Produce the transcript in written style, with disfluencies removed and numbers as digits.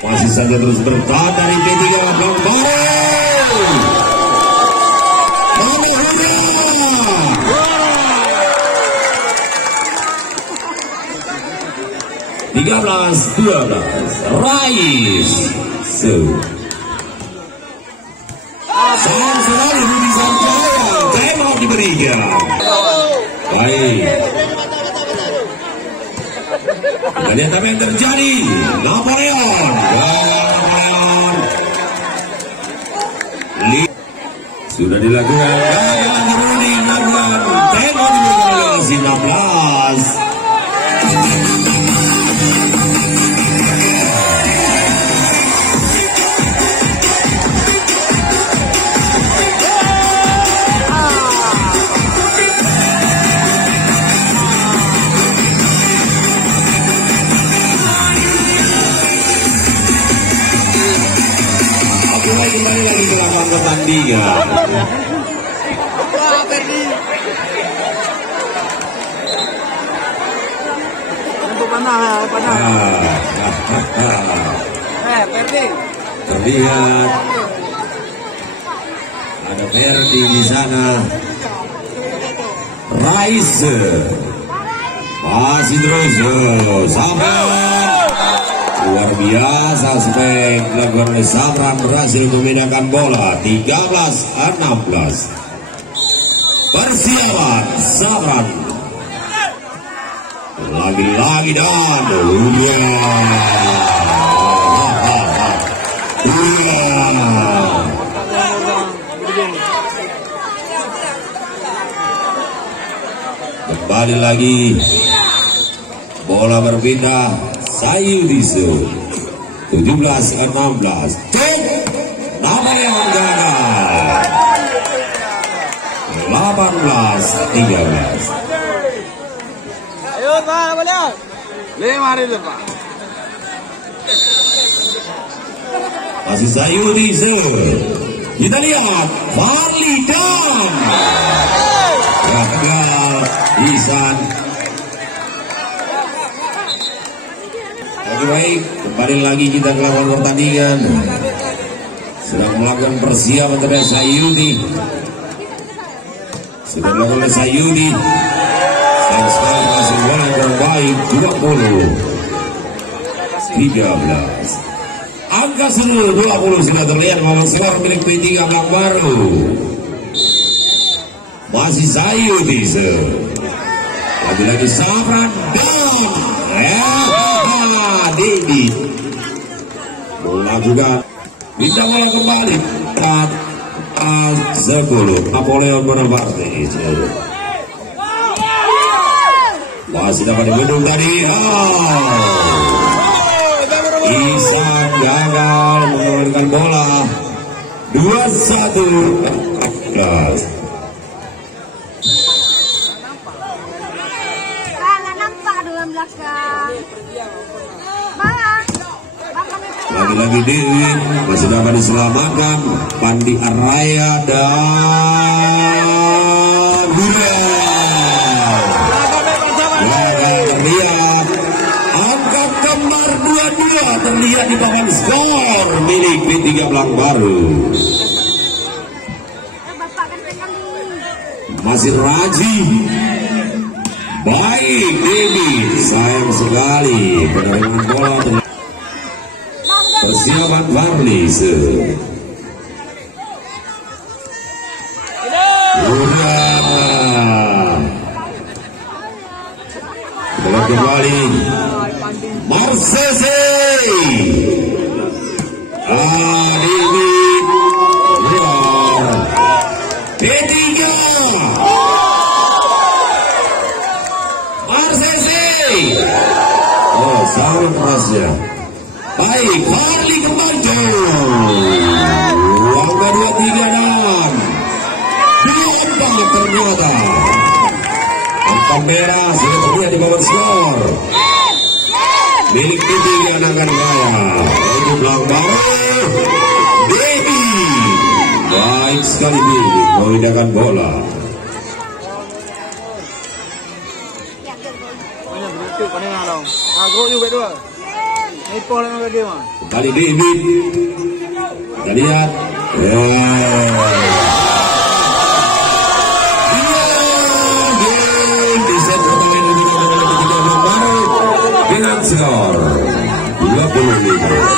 Masih saja terus bertahan dari P3 Lampang Baru. 13-12 Rais sayang sekali Budi Sanjaya, time out diberikan. Baik, kita lihat apa yang terjadi. Napoleon sudah dilakukan gagal berulang lakukan time out diberikan 16. Kembali lagi ke lapangan pertandingan. Terlihat ada Ferdi di sana. Rais masih terus sampai. Luar biasa spek dilakukan oleh Sabran, berhasil memindahkan bola 13-16. Persiapan Sabran lagi-lagi dan kembali lagi bola berpindah. Sayudiso 17-16. Cek nama yang gagal 18-13. Ayo Pak, balik 5 ribu Pak. Masih Sayudiso. Kita lihat Farli dan gagal Isan. Baik, kembali lagi kita ke lapangan pertandingan. Sedang melakukan persiapan terhadap Sayudi. Sudah dilakukan oleh Sayudi. Sayang sekali masih bola yang terbaik 20-13. Angka seluruh 20 sudah terlihat memang skor milik P3 Lampang Baru. Masih Sayudi. Lagi-lagi Sabran dan Devi melakukan minta bola kembali 4-10. Napoleon Bonaparte masih dapat dibendung tadi. Isan gagal mengeluarkan bola 21-14. Lagi-lagi Dewi masih dapat diselamatkan. Pandi Araya dan terlihat angka kembar 22 terlihat di papan skor milik P3 Lampang Baru. Masih Raji. Baik Dewi, sayang sekali penerimaan bola. Persiapan Barli kita kembali Marsese P3 Marsese. Oh, sangat kerasnya. Baik, Farli kembali angka 23 dan diompak ternyata angka merah sudah terlihat di bawah skor milik P3 Anangkan Raya. Itu Lampang Devi baik sekali memindahkan bola. Nipo lang lagi mah. Kembali David. Kita lihat. Di set pertandingan dengan skor 20.